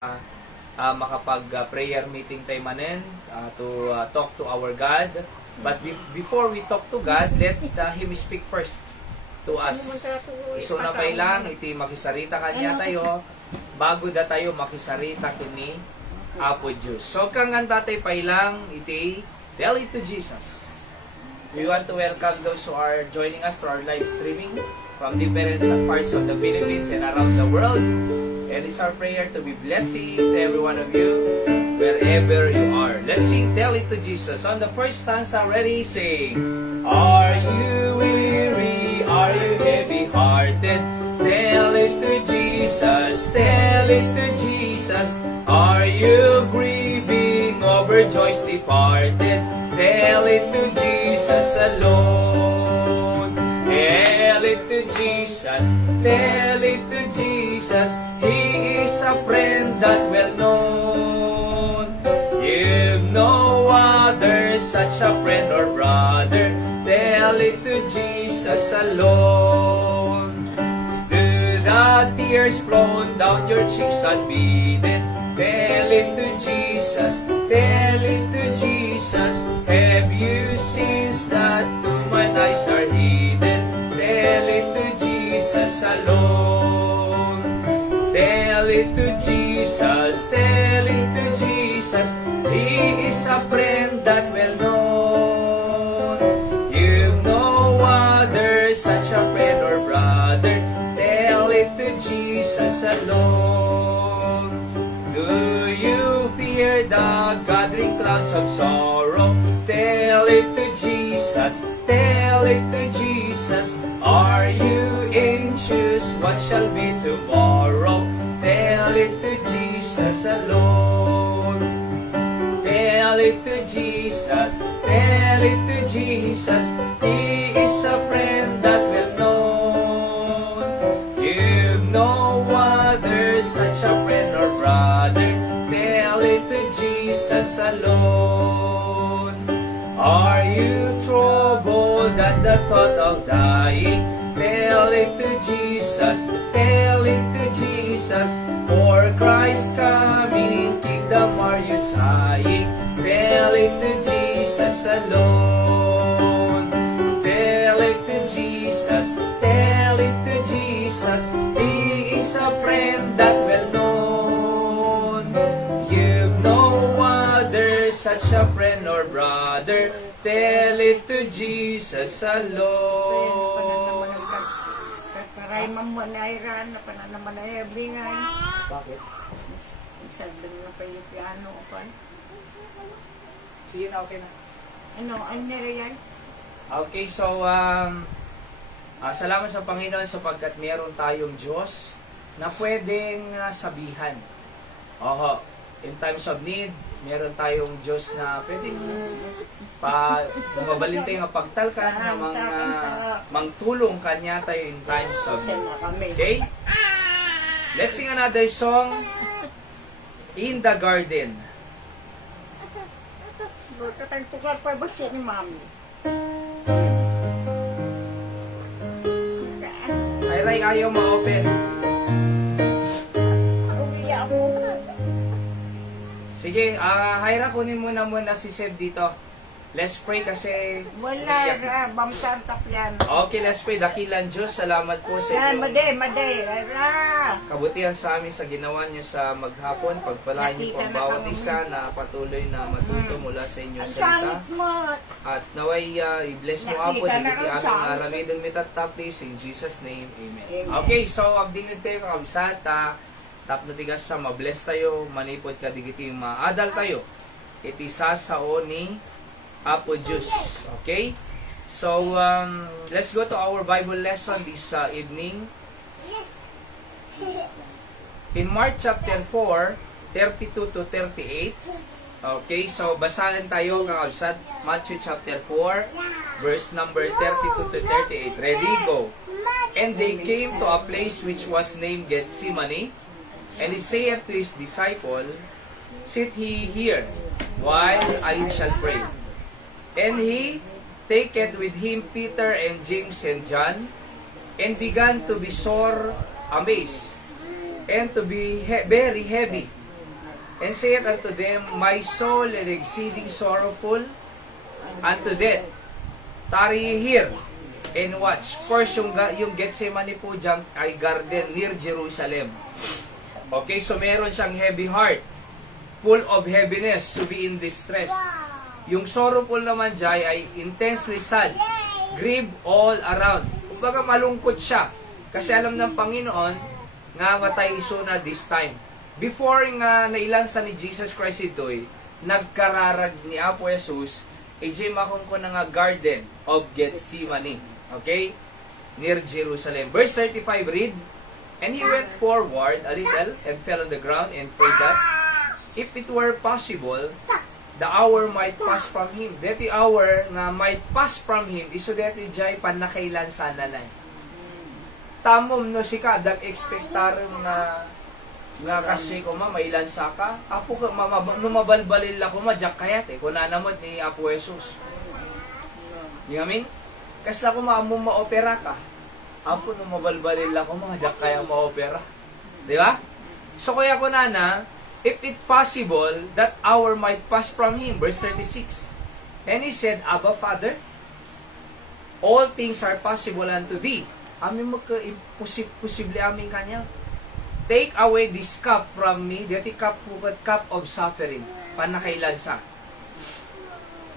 makapag-prayer meeting tayo manin to talk to our God. But before we talk to God, let Him speak first to us. Iso na pay lang, iti makisarita kanya tayo, bago da tayo makisarita kini Apo Diyos. So kang tatay pay lang, iti tell it to Jesus. We want to welcome those who are joining us to our live streaming from different parts of the Philippines and around the world. And it's our prayer to be blessing to every one of you, wherever you are. Let's sing, tell it to Jesus. On the first stanza, ready, sing. Are you weary? Are you heavy-hearted? Tell it to Jesus. Tell it to Jesus. Are you grieving over joys departed? Tell it to Jesus alone. Tell it to Jesus. Tell it to Jesus. He is a friend that well known. You've no other such a friend or brother. Tell it to Jesus alone. Do the tears flow down your cheeks unbidden? Tell it to Jesus. Tell it to Jesus. Have you sins that to mine eyes are hidden? Tell it to Jesus alone. Tell it to Jesus, tell it to Jesus, He is a friend that well known. You've no other such a friend or brother, tell it to Jesus alone. Do you fear the gathering clouds of sorrow? Tell it to Jesus, tell it to Jesus. Are you anxious? What shall be tomorrow? Tell it to Jesus alone. Tell it to Jesus, tell it to Jesus. He is a friend that well known. You've no other such a friend or brother. Tell it to Jesus alone. Are you troubled at the thought of dying? Tell it to Jesus, tell it to Jesus. For Christ coming, kingdom are you sighing? Tell it to Jesus alone. Tell it to Jesus, tell it to Jesus. He is a friend that well known. You've no other such a friend or brother. Tell it to Jesus alone. Karay mamanayran na pananamanay bringan. Bakit? Isagdan na pa yung piano kan. Sige na, okay na. Ano yan? Okay, so salamat sa Panginoon sapagkat meron tayong Diyos na pwedeng sabihan. Oho, in times of need, meron tayong Diyos na pwedeng mabalin tayo nga pagtalkan na mangtulong kanya tayo in times of need. Okay? Let's sing another song, In the Garden. Katang tukar pa ba siya ni Mami? Ay, ayaw ma-open. Sige, Hyra, kunin mo na muna si Seb dito. Let's pray kasi... Wala ra, bamsan tapyan. Okay, let's pray. Dakilan Diyos, salamat po sa Yan, maday, ra. kabutihan sa amin sa ginawa niyo sa maghapon. Pagpalain niyo po ang bawat isa na patuloy na matuto mula sa inyong Ang salita. sangit mo. At naway i-bless mo ako, Nakita na digiti ang aming sangit. aramidon mitatapis. In Jesus' name, Amen. Amen. Okay, so abdinid tayo kakabsat. Tap na tigas sa mabless tayo, manipod ka digiti maadal tayo. Iti sasao ni Apo Diyos. Okay? So, let's go to our Bible lesson this evening. In Mark chapter 4, 32 to 38. Okay, so basahin tayo kakabsat. Matthew chapter 4, verse number 32 to 38. Ready? Go. And they came to a place which was named Gethsemane, and he saith to his disciple, Sit ye here, while I shall pray. And he taketh with him Peter and James and John, and began to be sore amazed, and to be very heavy and saith unto them, My soul is exceeding sorrowful unto death. Tarry ye here and watch. First, yung Gethsemane po dyan ay garden near Jerusalem. Okay, so meron siyang heavy heart, full of heaviness, to be in distress. Yung sorrowful naman dyan ay intensely sad, grieve all around. Kumbaga malungkot siya, kasi alam ng Panginoon nga matay iso na this time. Before nga nailansa ni Jesus Christ ito'y, nagkararag ni Apo Jesus, ejay makong ko na nga garden of Gethsemane. Okay? Near Jerusalem. Verse 35 read, And he went forward a little and fell on the ground and prayed that, if it were possible, the hour might pass from him. Deti hour nga might pass from him, iso deti jay panakailan sana na. Tamom no si ka, expectarum nga kasi ko mailan sa ka, apo ka, mabalbalil ako jak kayat kuna namot ni Apo Jesus. Di amin? Kasi ako maamong maopera ka, apo mabalbalil ako jak kaya maopera. Di ba? So kaya ko na, if it possible, that hour might pass from him. Verse 36. And he said, Abba, Father, all things are possible unto thee. Amin magka-imposible amin kanya. Take away this cup from me, dati cup of suffering, panakailansa.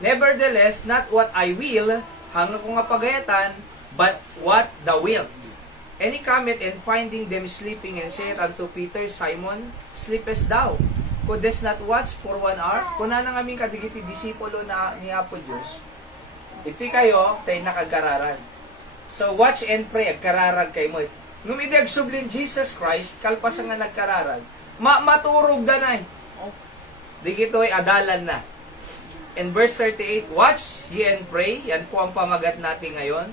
Nevertheless, not what I will, hanggang ko nga pagayatan, but what thou wilt. And he cometh and finding them sleeping, and saith unto Peter, Simon, sleepest thou? Couldest not watch for 1 hour? Kuna na aming kadigiti disipulo na ni Apo Diyos, iti kayo, tayo nakagkararan. So watch and pray, agkararag kay mo. Nung idag sublin Jesus Christ, kalpasan nga nagkararag, maturog na na. Di gito'y adalan na. And verse 38, watch ye and pray, yan po ang pamagat natin ngayon,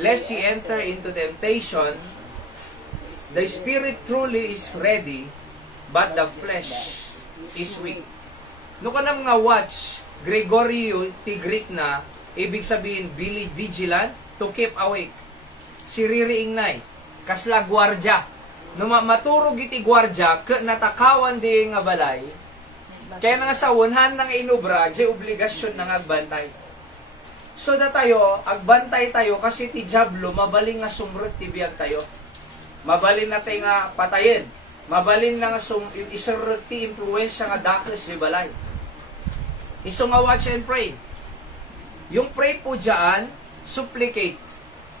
lest ye enter into temptation. The spirit truly is ready, but the flesh is weak. No ka na mga watch, Gregorio Tigrit na, ibig sabihin, be vigilant, to keep awake. Siririing nay, kasla gwardya. No maturog iti gwardya, natakawan di nga balay, kaya nga sa unhan ng inubra, di obligasyon ng agbantay. So da tayo, agbantay tayo, kasi ti Diablo, mabaling nga sumrut ti biyag tayo. Mabalin na tayo nga patayin. Mabalin na nga isurut ti influensya nga dakes di balay. Iso nga watch and pray. Yung pray po dyan, supplicate.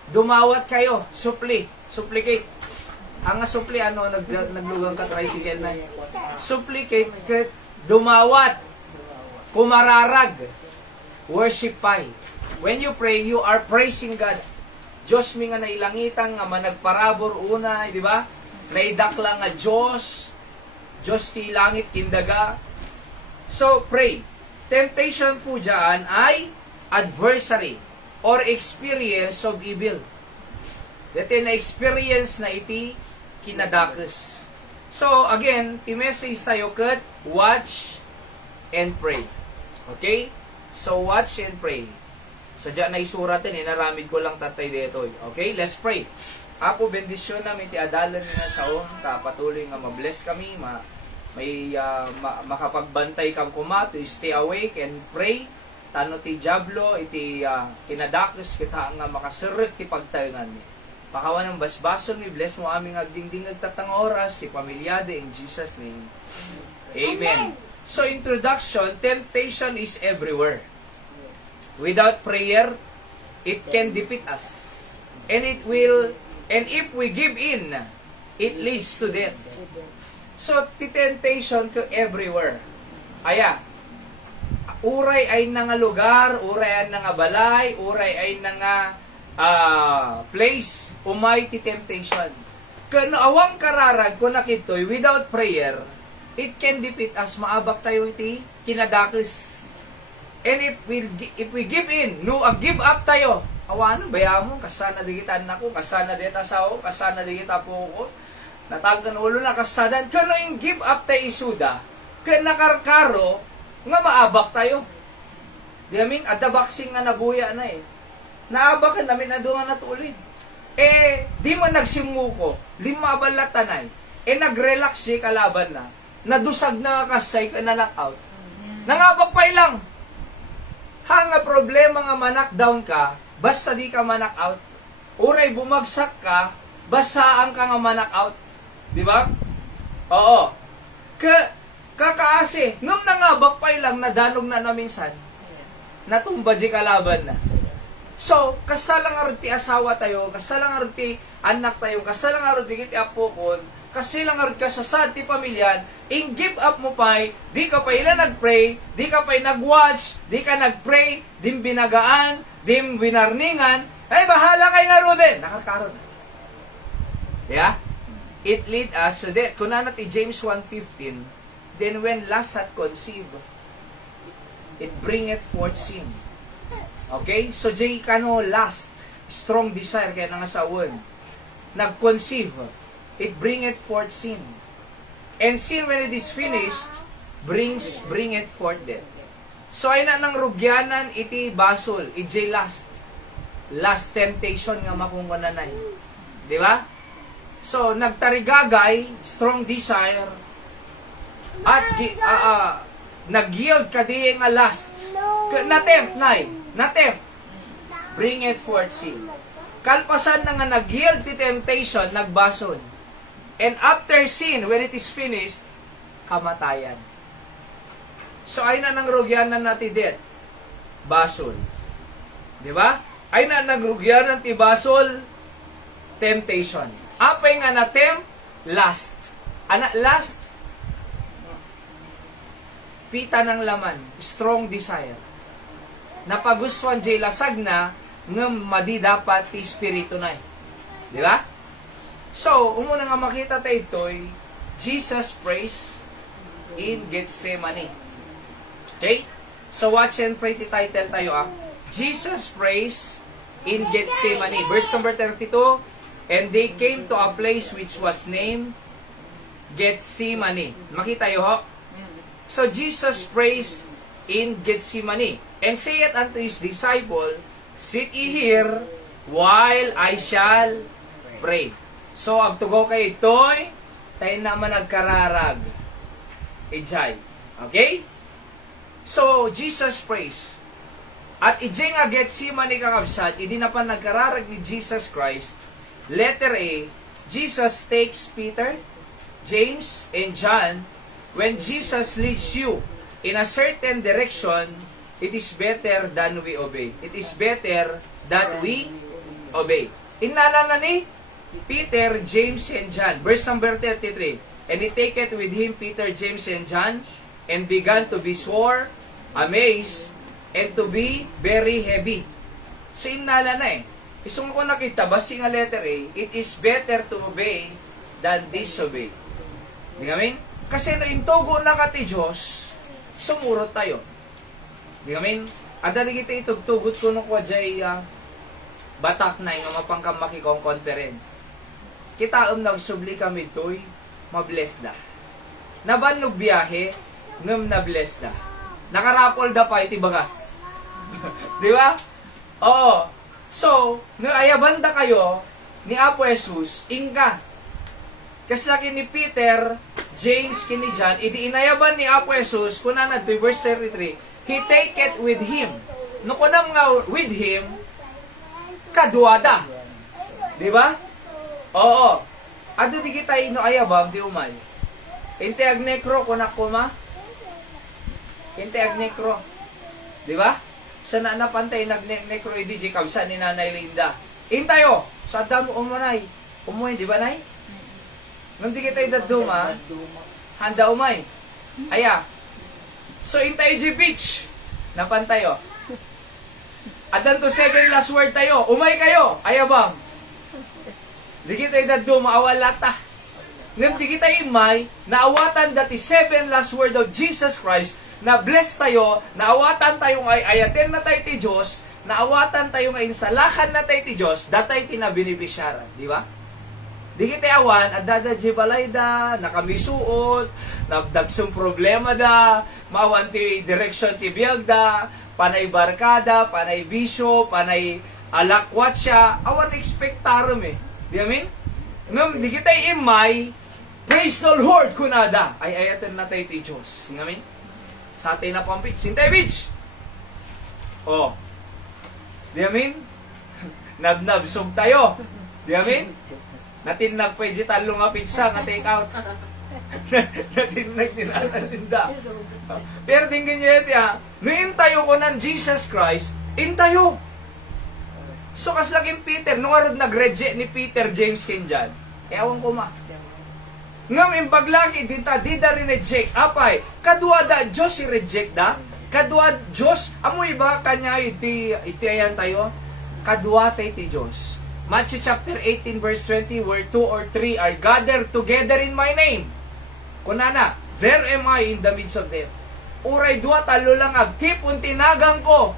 Dumawat kayo, supplicate. Ang nga suppli, naglugang ka tricycle na. Supplicate, dumawat, kumararag, worship pay. When you pray, you are praising God. Diyos mi nga nailangitan nga managparabor una, di ba? Naidakla nga Diyos ti langit indaga. So, pray. Temptation po dyan ay adversary or experience of evil. Dati na experience na iti kinadakes. So, again, i-message tayo kat, watch and pray. Okay? So, watch and pray. So, dyan na isuratin, inaramid ko lang tatay dito. Okay? Let's pray. Apo, bendisyon namin ti adalan nga sa kapatuloy nga mabless kami, makapagbantay kang kuma, to stay awake and pray. Tano ti Diablo, iti kinadakes kita nga makasirot ti pagtayangan ni. Pakawan ng basbason ni bless mo aming agdingding nagtatang oras, si pamilyade, in Jesus' name. Amen. So, introduction, temptation is everywhere. Without prayer, it can defeat us. And if we give in, it leads to death. So, the temptation ko everywhere. Aya, uray ay nga lugar, uray ay nga balay, uray ay nga place, umay ti temptation. Kano awang kararag ko nakitoy, without prayer, it can defeat us, maabak tayo iti kinadakis. And if we give in, give up tayo, awano, bayaan mo, kasana digitan na ko, kasana dita sao, kasana digita po ko, natagkan ulo na kasadan, kano yung give up tayo isuda, kaya nakarkaro, nga maabak tayo. Di amin, adabaksing nga nabuya na naabakan namin na doon na tuloy. Di man nagsimuko, lima balatanay, nagrelax siya kalaban na, nadusag na kasay ka na knockout. Nangabagpay lang. Hanga problema nga ma-knockdown ka, basta di ka ma-knockout. Uray bumagsak ka, basaan ka nga ma-knockout. Di ba? Oo. Kakaase, nung nangabagpay lang, nadanog na minsan, natumba di kalaban na. So, kasalang arti asawa tayo, kasalang arti anak tayo, kasalang arti kiti apokon, kasalang arti ka sa ti pamilyan, in give up mo pa'y, di ka pa ila nag-pray, di ka pa nag-watch, di ka nag-pray, dim binagaan, dim binarningan, ay bahala kay nga din, nakarkaroon. Yeah? It lead us, so that, kung nanat James 1:15, then when lust hath conceived, it bringeth forth sin. Okay? So, jay kano lust, strong desire, kaya nangasawon. Nag-conceive, it bringeth forth sin. And sin, when it is finished, bringeth forth death. So, ay na nang rugyanan, iti basol, iti lust. Lust temptation nga makungkunanay. Di ba? So, nagtarigagay, strong desire, at nag-yield ka di nga lust. Natempt, natempt. Bring it forth sin. Kalpasan na nga nag-yield ti temptation, nagbason. And after sin, when it is finished, kamatayan. So, ay na nangrugyanan natin death. Basol. Di ba? Ay na nangrugyanan ti basol, temptation. Apay nga natempt, lust. Lust, pita ng laman, strong desire. Napagustuhan jay lasag na ng madi dapat ti espiritu na. Di ba? So, umuna nga makita tayo ito'y Jesus prays in Gethsemane. Okay? So, watch and pray ti title tayo Jesus prays in Gethsemane. Verse number 32, and they came to a place which was named Gethsemane. Makita yo ho? So, Jesus prays in Gethsemane, and saith unto his disciple, sit ye here, while I shall pray. So, ang tugaw kay ito'y, tayo naman nagkararag. Ijay. Okay? So, Jesus prays. At ijay nga Gethsemane kakabsat, hindi na pa nagkararag ni Jesus Christ. Letter A, Jesus takes Peter, James, and John. When Jesus leads you in a certain direction, it is better than we obey. It is better that we obey. Inala na ni Peter, James, and John. Verse number 33. And he taketh with him Peter, James, and John, and began to be sore, amazed, and to be very heavy. So inala na Isung ko nakita, basi nga letter A, it is better to obey than disobey. Di amin? Kasi na intugo na ka ti Diyos, sumurot tayo. Di amin? Adali kita itugtugot ko nung kwa jay batak na yung mapangkamaki kong conference. Kita nagsubli kami to'y mabless na. Nabannog biyahe, ngam na bless na. Nakarapol da pa iti bagas. Di ba? Oo. So, naayabanda kayo ni Apo Jesus, ingka. Kasi laki ni Peter, James, kini John, idi inayaban ni Apo Jesus, kuna na verse 33, he take it with him. No kunam nga with him, kaduada. Di ba? Oo. Ado di kita ino ayabam, di umay. Inte agnekro, kunak kuma. Inte agnekro. Di ba? Sa napantay nagnekro idi si kabsa ni Nanay Linda. Intayo, sa damo umunay. Umuhay, di ba nay? Nung di kita idaduma, handa umay. Aya. So, intay G Beach. Napantayo. Adan to 7 last word tayo. Umay kayo. Ayabang. Di kita idaduma, awalata. Nung di kita imay, naawatan dati 7 last word of Jesus Christ, na bless tayo, naawatan tayo ngay ayaten na tayo ti Diyos, naawatan tayo ngay insalahan na tayo ti Diyos, datay tinabinipisyaran. Di ba? Di kita awan, at dadadji balay da, nakamisuot, nagdagsong problema da, maawan ti direksyon ti biyag da, panay barkada, panay bisyo, panay alakwat siya, awan ekspektarum Di amin? Ngam, di kita imay, Praise the Lord kunada. Ay ayatan na tayo ti Diyos. Ngamin? Sa atin na pampit. Sintay bitch! Oh. Di amin? Nabnab sum tayo. Di amin? Natinag pa yung talong nga pizza nga take out. Natinag tinatalinda. Pero tingin niyo yun ya, noon tayo ko ng Jesus Christ, intayo. So kaslaging Peter, nung arod nag-reject ni Peter, James, Kinjan, ewan ko ma. Ngam impaglagi, di da rin-reject. Apay, kadwa da, Diyos i-reject da. Kadwa, Diyos, amoy ba kanya iti ayan tayo? Kadwa tayo ti Diyos. Matthew chapter 18 verse 20, where 2 or 3 are gathered together in my name. Kunana, there am I in the midst of them. Uray dua talo lang agtipon tinagang ko.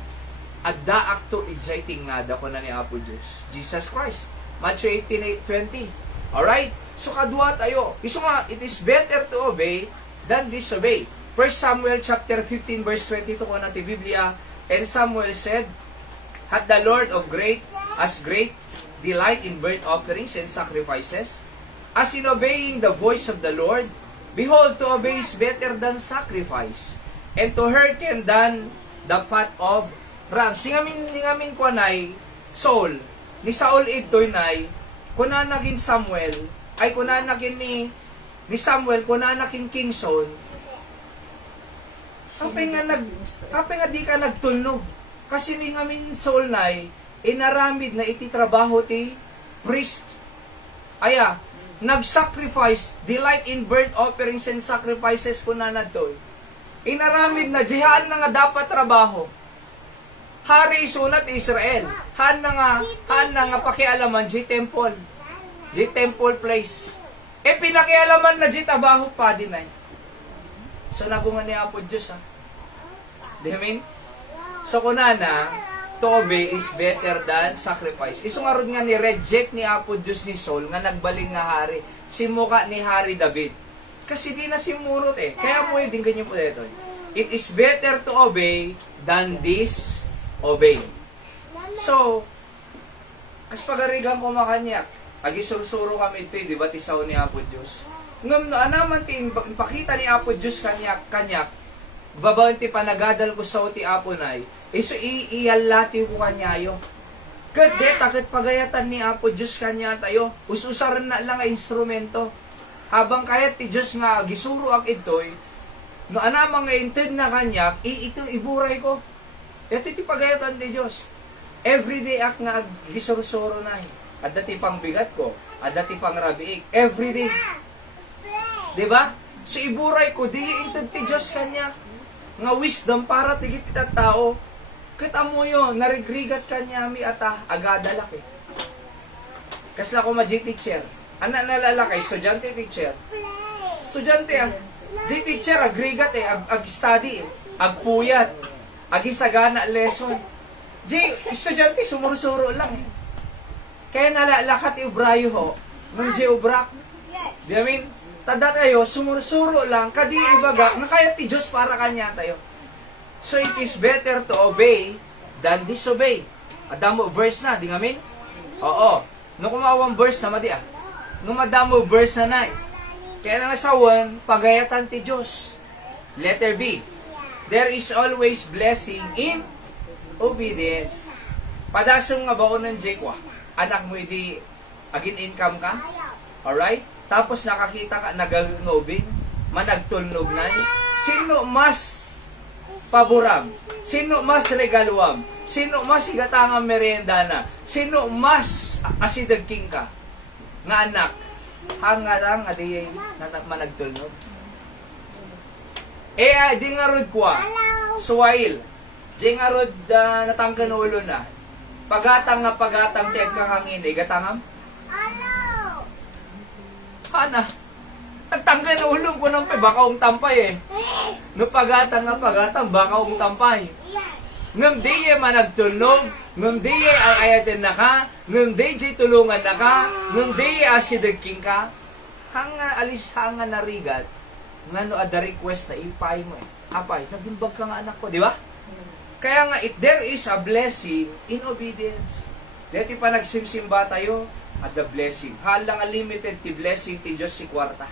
Adda akto exciting nga da ko na ni Apo Diyos. Jesus Christ. Matthew 18:20. Alright? So kadua tayo. Iso nga, it is better to obey than disobey. 1 Samuel chapter 15 verse 22 ko na ti Biblia. And Samuel said, hath the Lord of great delight in burnt offerings and sacrifices, as in obeying the voice of the Lord. Behold, to obey is better than sacrifice, and to hearken than the fat of rams. Singamin ko nay, Saul, ni Saul ito'y nay, kuna naging Samuel, ay kuna naging ni Samuel, kuna naging King Saul, kapay nga di ka nagtunog. Kasi ni ngamin Saul nay, inaramid na iti trabaho ti priest. Aya, nag-sacrifice, delight in burnt offerings and sacrifices ko na doy. Inaramid na, jihaan na nga dapat trabaho. Hari sunat Israel. Han na nga pakialaman, di temple. Di temple place. E pinakialaman na di trabaho pa din ay. So nagungan niya po Diyos ha. Di mean? So kunana, to obey is better than sacrifice. Isungarod nga ni reject ni Apo Diyos ni Saul nga nagbaling nga hari. Simuka ni Hari David. Kasi di na simurot eh. Kaya mo din ganyan po dito. It is better to obey than disobey. So, as pagarigan ko makanyak, agisusuro kami ito, di ba tisaw ni Apo Diyos? Ngam na anaman ti pakita ni Apo Diyos kanyak, babawan ti panagadal ko sa ti Apo nay, iso iyalati ko kanyayo. Kade, takit pagayatan ni Apo Diyos kanya tayo. Ususaran na lang ang instrumento. Habang kayat ti Diyos nga gisuro ak itoy, no anamang nga inted na kanyak, ito iburay ko. Ito ti pagayatan ti Diyos. Everyday ak nga gisuro-suro na. Adda ti pang bigat ko. Adda ti pang rabiik. Everyday. Diba? So iburay ko, di inted ti Diyos kanya. Nga wisdom para tigit kita tao. Kita mo yun, narigrigat kanya mi ata, agadalak eh. Kasla ko ma-G-teacher. Anak nalalakay, estudyante teacher. Estudyante ah. G-teacher, agrigat eh, ag-study eh. Agpuyat. Agisagana lesson. Estudyante, sumurusuro lang eh. Kaya nalalakat iubrayo ho, nung G-ubrak. Di amin? Tada tayo, sumurusuro lang, kadi ibaga, nakaya ti Diyos para kanya tayo. So it is better to obey than disobey. Adamo verse na, di ngamin? Oo. Nung kumawang verse na madi ah. Nung madamo verse na na. Kaya nga sawan, pagayatan ti Diyos. Letter B. There is always blessing in obedience. Padasang nga ba ko ng Jekwa? Anak mo hindi agin income ka? Alright? Tapos nakakita ka, nag-nobing, managtulnog na. Sino mas paboram? Sino mas regaluam? Sino mas higatangam meriendana? Sino mas asidagking ka? Nga anak, hanga lang, adi managtulnog. Di nga rod kwa, suwail, di nga rod natanggan ulo na. Pagatang tek kakangin, gatangam? Hana, nagtanggal na ulong ko ng baka tampay eh. No pagatang, baka tampay. Ngam di managtunog, ngam di ayatin na ka, ngam di tulungan na ka, ngam di asidagking ka. Hanga narigat, nga no ada request na ipay mo eh. Apay, nagimbag ka nga anak ko, di ba? Kaya nga, there is a blessing in obedience. Dito pa nagsimsimba tayo, at the blessing. Halang limited ti blessing ti Diyos si kwarta.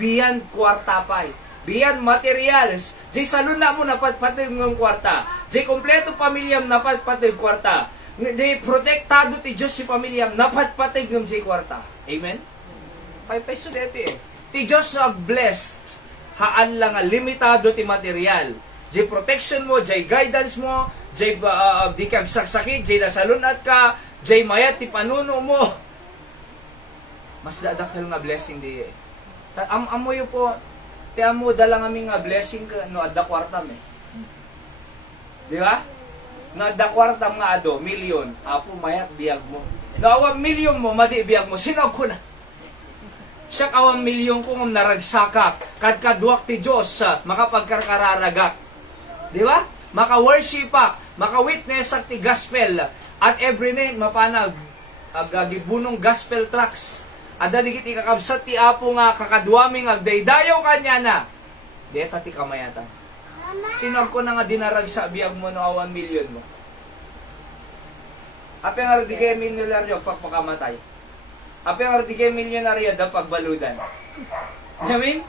beyond kwarta pay. Beyond materials. Jay salon na mo napatpatid ng kwarta. Jay kompleto pamilyam napatpatid kwarta. Jay protektado ti Diyos si pamilyam napatpatid ng jay kwarta. Amen? Pay sudete eh. Ti Diyos blessed. Haan lang limitado ti material. Jay protection mo, jay guidance mo, jay di kag saksakit, jay nasalunat ka, jay mayat ti panuno mo. Mas dadakil nga blessing di eh. Amoy po, ti amo dala nga nga blessing ka no adda kwartam eh. Di ba? No adda kwartam nga ado, milyon, apo mayat biyag mo. No awang milyon mo, madi biyag mo, sino ko na? Siya awang milyon kung naragsakak, kadkaduak ti Diyos, makapagkarkararagak. Di ba? Maka-worship pa, maka-witness ti gospel, at every night mapanag, agagibunong gospel tracks. Ada digit ikakabsat ti apo nga kakaduaming agdaydayaw kanya na. Deta ti kamayatan. Sinag ko na nga dinarag sa biyag mo no awan milyon mo. Apeng ardigay milyonaryo pagpakamatay. Apeng ardigay milyonaryo da pagbaludan. Yamin?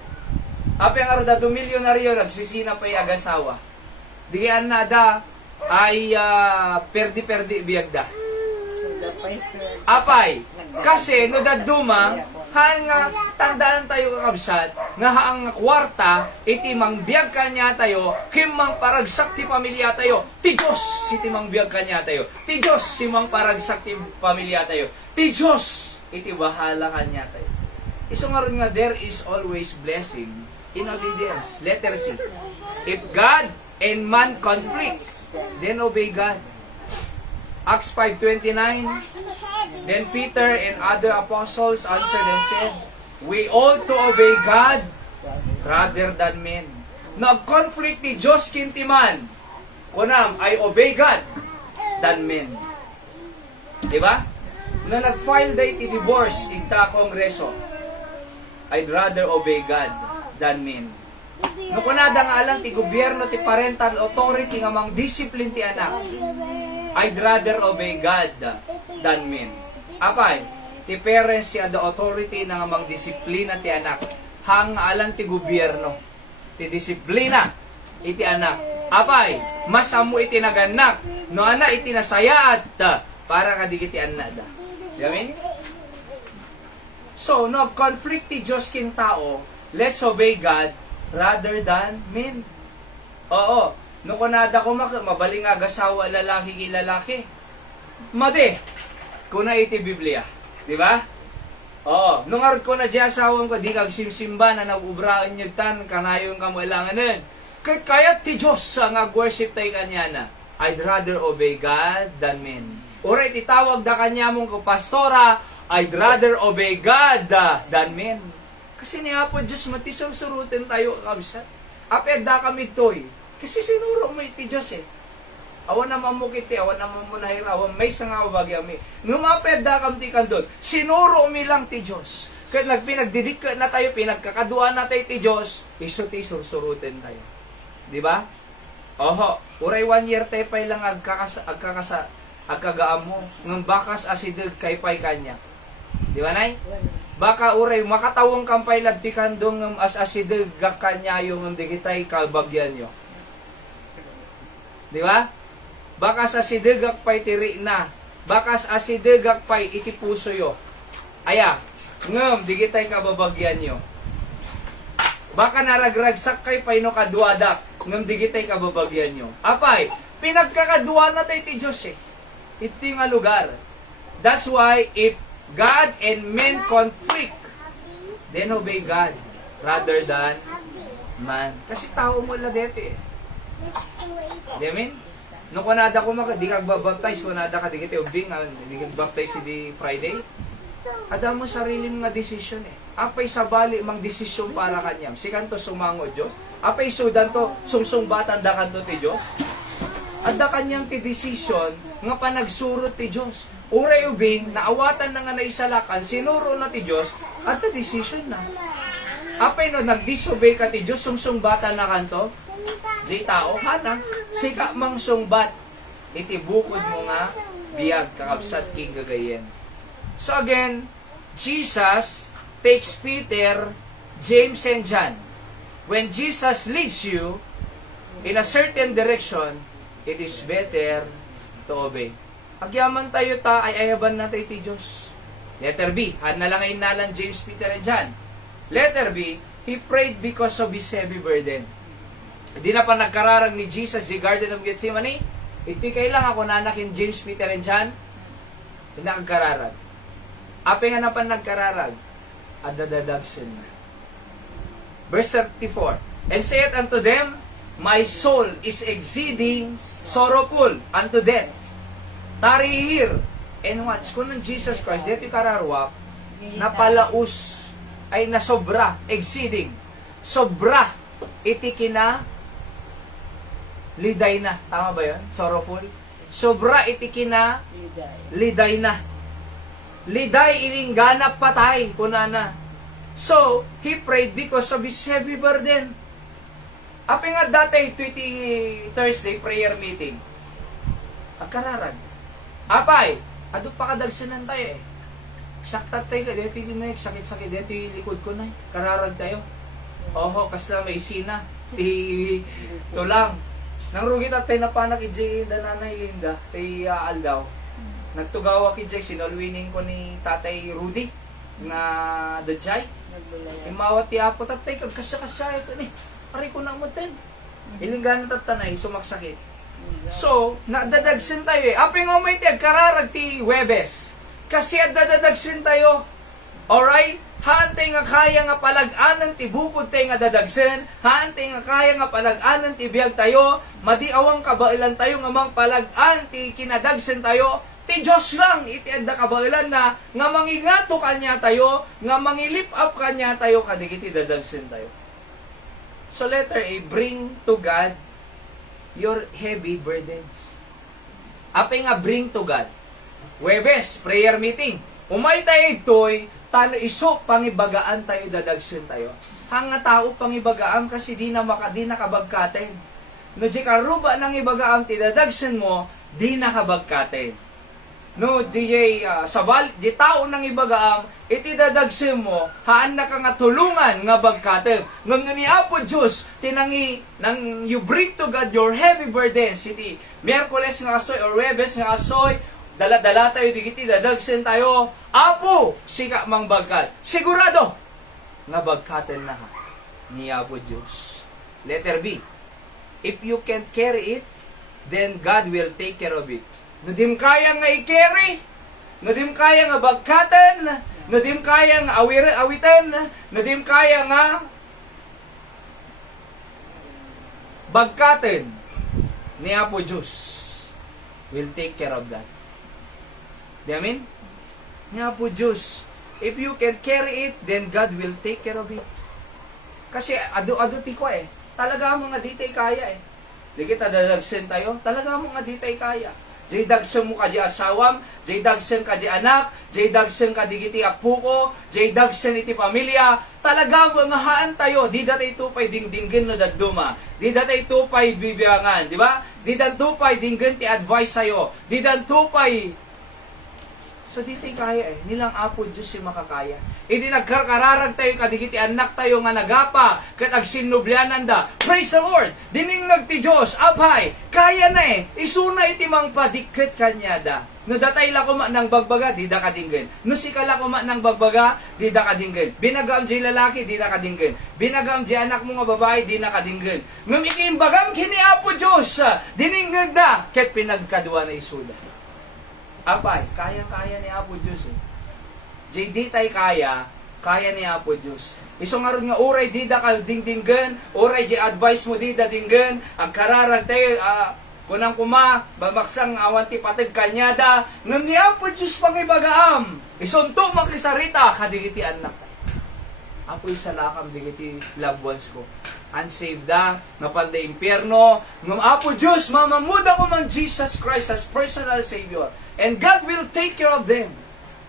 Apeng arda do milyonaryo nagsisina pa agasawa. Diyan na da ay perdi-perdi biyag da. Apay, kasi no daduma, han nga tandaan tayo kakabsat, nga haang kwarta, iti mangbiyag kanya tayo, kimang paragsak ti pamilya tayo, ti Diyos iti mangbiyag kanya tayo, ti Diyos simang paragsak ti pamilya tayo, ti Diyos iti bahala kanya tayo. Iso nga rin nga, there is always blessing in obedience. Letter C. If God and man conflict, then obey God. Acts 5:29. Then Peter and other apostles answered and said, we ought to obey God rather than men. Nag-conflict ni Diyos kinti man. Kunam, I obey God than men. Diba? Na nag-file date i-divorce ita kongreso, I'd rather obey God than men. No kunada nga alang ti gobyerno ti parental authority nga mang discipline ti anak, I'd rather obey God than men. Apay, ti parents siya the authority na nga mang disiplina ti anak. Hang alang ti gobyerno, ti disiplina iti anak. Apay, masamo iti naganak, no ana iti nasayaat para kadigi ti anak da. Yamin? So, no conflict ti Diyos kin tao, let's obey God rather than men. Oo. No kunada ko mabaling agasawa lalaki lalaki. Made. Kuna iti Biblia, di ba? Oo. Nung arad ko na di asawang ko di kag simsimba na nagubraan niyo tan kanayon ka mo ilanganen. Kaya ti Diyos nga worship tay kanya na. I'd rather obey God than men. Oray itawag da kanya mong ko pastora, I'd rather obey God than men. Kasi niya po Diyos matisang-surutin tayo kabisat. Apeda kami toy. Kasi sinuro mo iti Diyos eh. Awan naman mo kiti, awan naman mo nahira, awan may sanga mabagi ami. Numapeda kam ti kandun, sinuro mi lang ti Diyos. Kaya nagpinagdidik na tayo, pinagkakaduan na tayo ti Diyos, iso ti sursurutin tayo. Di ba? Oho, uray 1 year tayo pa'y lang agkagaam mo. Ngang bakas asidag kay pa'y kanya. Di ba, Nay? Baka uray, makatawang kampay labti kandong ng as-asidag kanya yung digitay kabagyan nyo. Di ba? Baka sa sidegak pa'y tiri na. Baka sa sidegak pa'y itipuso yo. Aya, ngam, digitay kababagyan nyo. Baka naragragsak kay pa'y no kaduadak. Ngam, digitay kababagyan nyo. Apay, pinagkakaduwa na tayo ti Diyos eh. Iti nga lugar. That's why, if God and men conflict, then obey God rather than man. Kasi tao mo la dete eh. Amen? Nung kunada ko di kag babaptize, kunada ka di kita ubing, di kag baptize di Friday. Ada mo sarili mga desisyon eh. Apay sabali mang desisyon para kanyam. Si kanto sumango Diyos. Apay sudan to, sungsung-batan da kanto ti Diyos. Ada kanyang ti desisyon nga panagsurot ti Diyos. Uray ubing, naawatan na nga naisalakan, sinuro na ti Diyos, at the decision na. Apay no, nag-disobey ka ti Diyos, sungsung-batan na kanto, di tao, hana, sika mang sungbat, iti bukod mo nga, biyag, kakabsat king gagayen. So again, Jesus takes Peter James and John, when Jesus leads you in a certain direction, it is better to obey. Agyaman tayo ta, ay ayaban na tayo ti Diyos. Letter B, han na lang ay nalan James, Peter, and John. Letter B, he prayed because of his heavy burden. Hindi na pa nagkararang ni Jesus di Garden of Gethsemane. Iti kailang ako nanakin James, Peter, and John. Hindi na nagkararag. Ape nga na pa nagkararag. Adadadagsin na. Verse 34, and saith unto them, my soul is exceeding sorrowful unto death. Tarry here and watch. Kung ng Jesus Christ, dito kararwak, napalaus, ay nasobra, exceeding. Sobra, itikina, liday na. Tama ba yun? Sorrowful. Sobra, itikina, liday na. Liday, ininganap patay, kunana. So, he prayed because of his heavy burden. Api nga dati, 20 Thursday prayer meeting. Agkararag. Apay, ado pa kadagsanan tayo eh. Saktat tayo ka, dito yung sakit-sakit, dito yung likod ko na. Kararag tayo. Oho, kasi may sina. Ito lang. Nang rugit at tayo na panak ijay dananay Linda, kay Aldaw. Nagtugawa ki Jay, sinalwining ko ni Tatay Rudy na Dajay. Imawat ti apot at tayo, kasya-kasya ito ni. Pari ko na mo ten. Ilinggan at tanay, sumaksakit. So, nadadagsin tayo eh. Aping umay ti agkararag ti Webes. Kasi dadadagsin tayo. Alright? Haantay nga kaya nga palag-anan ti bukod tayo nga dadagsin. Haantay nga kaya nga palag-anan ti biyag tayo. Madiawang kabailan tayo nga mang palag-an ti kinadagsin tayo. Ti Diyos lang iti adda kabailan na nga mangigato kanya tayo. Nga mangilip up kanya tayo kadigiti dadagsin tayo. So letter A, bring to God your heavy burdens. Apay nga bring to God. Webes, prayer meeting. Umay tayo ito'y tano iso pangibagaan tayo dadagsin tayo. Hanga tao pangibagaan kasi di nakabagkaten. No di karuba nang ibagaam ti dadagsin mo, di nakabagkaten. No di sabal di tao nang ibagaam iti dadagsin mo, haan na ka nga tulungan nga bagkaten. Ngam ni Apo Diyos tinangi nang you bring to God your heavy burdens. Iti Miyerkules nga asoy or Webes nga asoy, dala-dala tayo digiti dadagsin tayo. Apo, sika mang bagkat. Sigurado nga bagkaten na ni Apo Diyos. Letter B. If you can carry it, then God will take care of it. Nadim kaya nga i-carry, nadim kaya nga bagkaten, nadim kaya nga awitan, nadim kaya nga bagkaten ni Apo Diyos will take care of that. Di amin? Ni Apo Diyos, if you can carry it, then God will take care of it. Kasi ado-ado ti ko eh. Talaga mo nga ditay kaya eh. Di kita dadagsin tayo, talaga mo nga ditay kaya. Jay dagsen mo ka di asawam, jay dagsen ka di anak, jay dagsen ka di iti apuko, jay dagsen iti pamilya. Talaga mo nga haan tayo, di datay tupay dingdinggen no daduma. Di datay tupay bibiyangan, di ba? Di dan tupay dinggen ti advice sayo. Di dan tupay. So dito kaya eh, nilang Apo Diyos yung makakaya. Hindi nagkarkararag tayo, kadigiti anak tayo nga nagapa, kat agsinubyanan da. Praise the Lord! Diningag ti Diyos, apay, kaya na eh, isuna iti mang padikit kanya da. No datay la kuma ng bagbaga, di da kadinggen. No sikala kuma ng bagbaga, di da kadinggen. Binagam di lalaki, di da kadinggen. Binagam di anak mo nga babae, di na kadinggen. Ngam ikimbagam kini Apo Diyos, diningag da, ket pinagkadwa na isuda. Apay, kaya-kaya ni Apo Diyos eh. JD tay kaya ni Apo Diyos. Iso nga ron nga, oray di da ka dingdinggan, oray di advice mo di da dinggan, ang kararag tayo, kunang kuma, bamaksang awan ti patag kanyada, ngam ni Apo Diyos pangibagaam, isunto makisarita, kadigiti anak. Apo isalakam digiti loved ones ko. Unsaved da, napanda impyerno, ngam Apo Diyos, mamamuda ko man Jesus Christ as personal Savior. And God will take care of them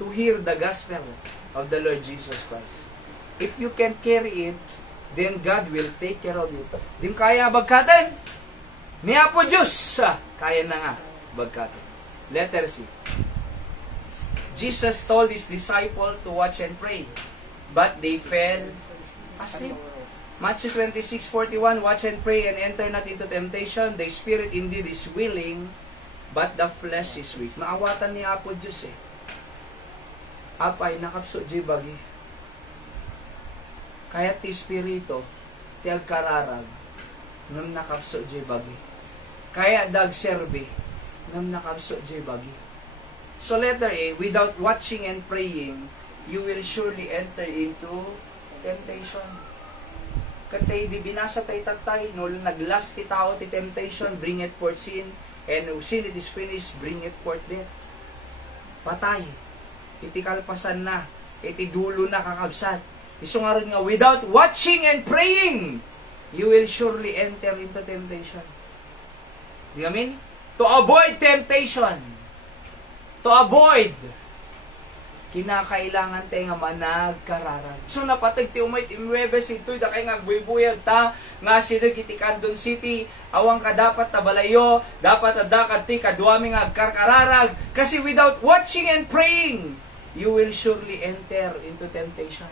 to hear the gospel of the Lord Jesus Christ. If you can carry it, then God will take care of it. Di kaya bagkaten? Ni Apo Diyos, kaya na nga bagkaten. Letter C. Jesus told His disciple to watch and pray, but they fell Asleep. Matthew 26:41, watch and pray and enter not into temptation. The spirit indeed is willing, but the flesh is weak. Maawatan ni Apo Diyos eh. Apay, nakapso di bagi. Kaya ti spirito, ti agkararag, ngam nakapso di bagi. Kaya dag serbi, ngam nakapso di bagi. So letter A, without watching and praying, you will surely enter into temptation. Katay di binasa tay tatay, no naglas ti tao ti temptation, bring it forth sin, and sin it is finished, bring it forth death. Patay. Iti kalpasan na, iti dulo na kakabsat. Isungaron nga, without watching and praying, you will surely enter into temptation. Di amin? To avoid temptation. To avoid. Kinakailangan tayo nga managkararag. So napatag ti umay ti Muebes ito'y da kayo nga buibuyag ta nga sinag iti Candon City awang ka dapat tabalayo dapat adakad ti kaduami nga agkarkararag kasi without watching and praying you will surely enter into temptation.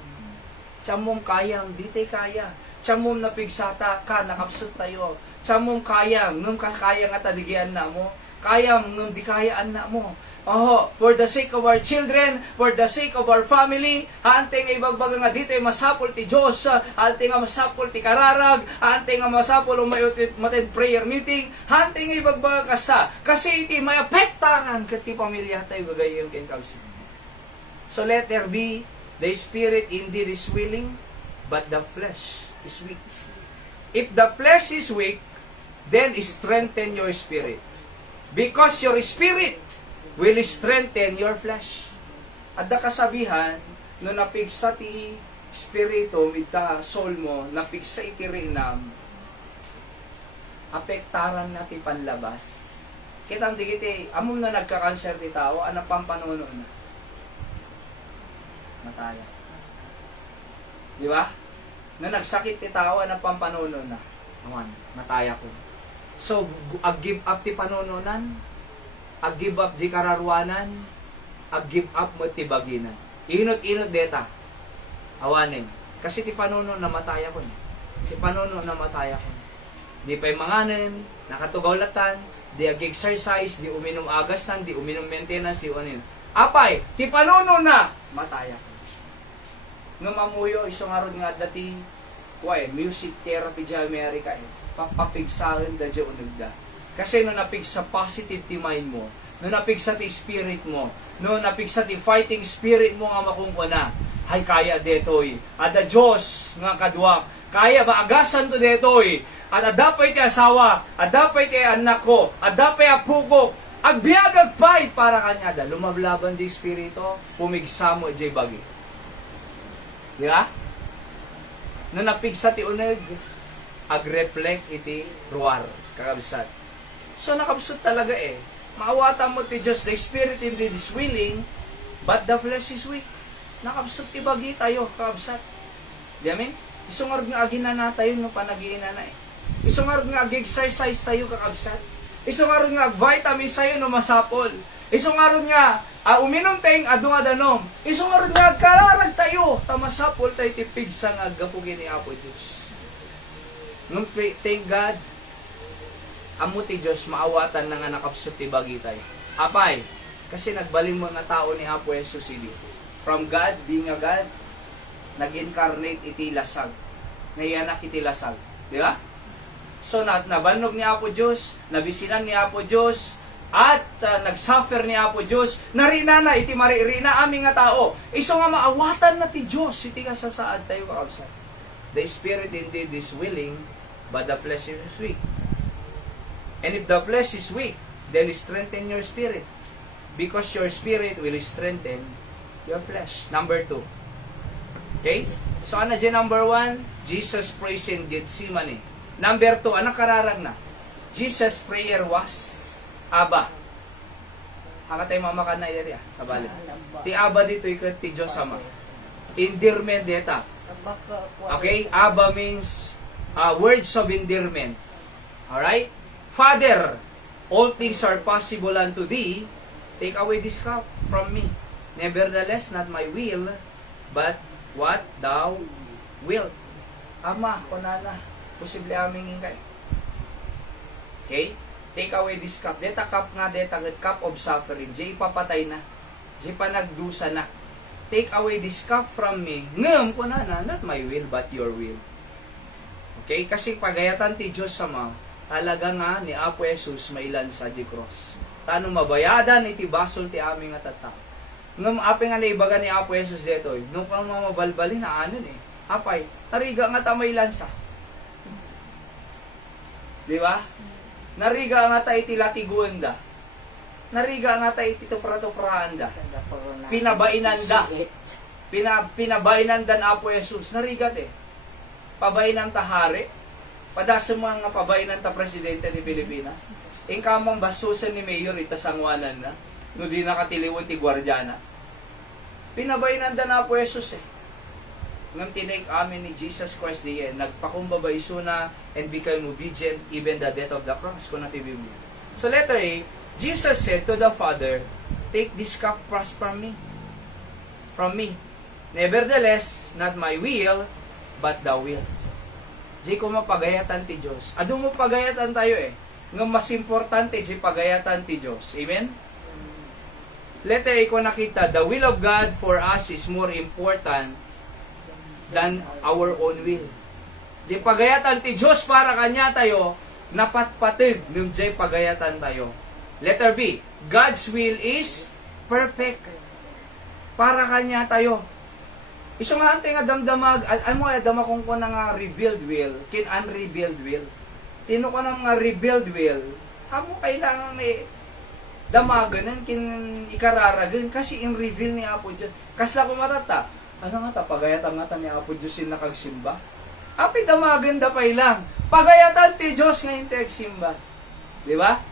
Tiyamom kayang di tayo kaya. Tiyamom napigsata ka nakapsut tayo. Tiyamom kayang nung kakaya nga tadigian na mo. Kayang nung di kayaan na mo. For the sake of our children, for the sake of our family, haantay nga ibagbaga nga dito masapol ti Diyos, haantay nga masapol ti kararag, haantay nga masapol umayot prayer meeting, haantay nga ibagbaga kasa, kasi iti may apektaran kati pamilya tayo gagayong kinkawsi. So letter B, the spirit indeed is willing, but the flesh is weak. If the flesh is weak, then strengthen your spirit. Because your spirit will strengthen your flesh. At da kasabihan, no napigsa ti spirito, mita soul mo, napigsa iti rinam, apektaran na ti panlabas. Kitang digiti, amom na nagka-cancer ti tao, anong pampanuno na? Mataya. Di ba? No nagsakit ti tao, anong pampanuno na? Aman, mataya ko. So, ag-give up ti panununan, ag-give up di kararwanan, ag-give up mo ti baginan. Inot-inot deta. Awanin. Kasi ti panuno na mataya ko. Ti panuno na mataya ko. Di pa'y manganin, nakatugaw latan, di ag-exercise, di uminom agastan, di uminom maintenance, di unin. Apay, ti panuno na mataya ko. Nga mamuyo, isang araw nga dati, music therapy di Amerika, papapigsahan da di unagda. Kasi no napig sa positive ti mind mo, no napig sa ti spirit mo, no napig sa ti fighting spirit mo nga makungkuna, ay kaya detoy. Ada Diyos nga kadwa, kaya maagasan to detoy. At adapay ti asawa, adapay ti anak ko, adapay apo ko, agbiag agpay para kanya da. Lumablaban di spirito, pumigsa mo di bagi. Di ba? No napig sa ti uneg, ag-reflect iti ruar, kakabisat. So nakabsot talaga eh. Maawatan mo ti Diyos, the spirit indeed is willing, but the flesh is weak. Nakabsot ti bagi tayo, kakabsat. Di amin? Isungarog nga aginana tayo no panagiinan na eh. Isungarog nga ag-exercise tayo, kakabsat. Isungarog nga ag-vitamin sayo no masapol. Isungarog nga uminom tayong adung-adanom. Isungarog nga agkararag tayo, tamasapol tayo tipig sa nga agapugin ni Apo Diyos. Nung thank God, amo ti Diyos maawatan na nga nakapsot ti bagi tayo. Apay, kasi nagbaling mga tao ni Apo Jesus Idi. From God, being a God, nag-incarnate iti lasag. Ngayanak iti lasag. Di ba? So, nabanog ni Apo Diyos, nabisinan ni Apo Diyos, at nagsuffer ni Apo Diyos, narina na iti maririna aming nga tao. Iso nga maawatan na ti Diyos, iti kasasaad tayo kakabsat. The spirit indeed is willing, but the flesh is weak. And if the flesh is weak, then strengthen your spirit. Because your spirit will strengthen your flesh. Number 2. Okay? So, ano dyan number 1? Jesus prays in Gethsemane. Number 2, anong kararag na? Jesus' prayer was Aba. Haka tayo mamakan na area sa balik. Ti Aba dito, ikot ti Diyos Ama. Endearment deta. Okay? Aba means words of endearment. Alright? Father, all things are possible unto thee. Take away this cup from me. Nevertheless, not my will, but what thou wilt. Ama, kunana, posible aming ingay. Okay? Take away this cup. Deta cup nga, deta cup of suffering. Di ipapatay na. Di panagdusa na. Take away this cup from me. Ngam, kunana, not my will, but your will. Okay? Kasi pagayatan ti Diyos sama, talaga nga ni Apo Jesus mailan sa di cross. Tano mabayadan iti basol ti aming nga tatak. Ngam ape nga naibaga ni Apo Jesus dito, nung kang mamabalbalin na anon apay, nariga nga ta mailan sa. Di ba? Nariga nga ta iti latiguanda. Nariga nga ta iti tupratupraanda. Pinabainanda. Pinabainanda na Apo Jesus. Narigat pabainan ta hari. Padasa mga pabainan ta presidente ni Pilipinas. Ingkamang basusan ni Mayor ita sangwanan na. No di nakatiliwan ti Guardiana. Pinabainanda na Apo Jesus Ngam tinake amin ni Jesus Christ diye, nagpakumbabay suna and become obedient even the death of the cross. Kung natin Biblia. So letter A, Jesus said to the Father, take this cup from me. From me. Nevertheless, not my will, but the will. Di ko mapagayatan ti Diyos. Ado mo pagayatan tayo Ngam mas importante di pagayatan ti Diyos. Amen? Letter A ko nakita, the will of God for us is more important than our own will. Di pagayatan ti Diyos para kanya tayo, napatpatid ng di pagayatan tayo. Letter B, God's will is perfect. Para kanya tayo. Iso nga ante nga damdamag, ano nga dama kung ko na nga revealed will, kin unrevealed will. Tino ko na nga revealed will, amo kailangan may damaganan kin ikararagan kasi in reveal ni Apo Diyos. Kasla ko matata, ano nga ta, pagayatan nga ta ni Apo Diyos yung nakagsimba. Api damaganda pa ilang. Pagayatan ti Diyos ngayon ti agsimba. Di ba?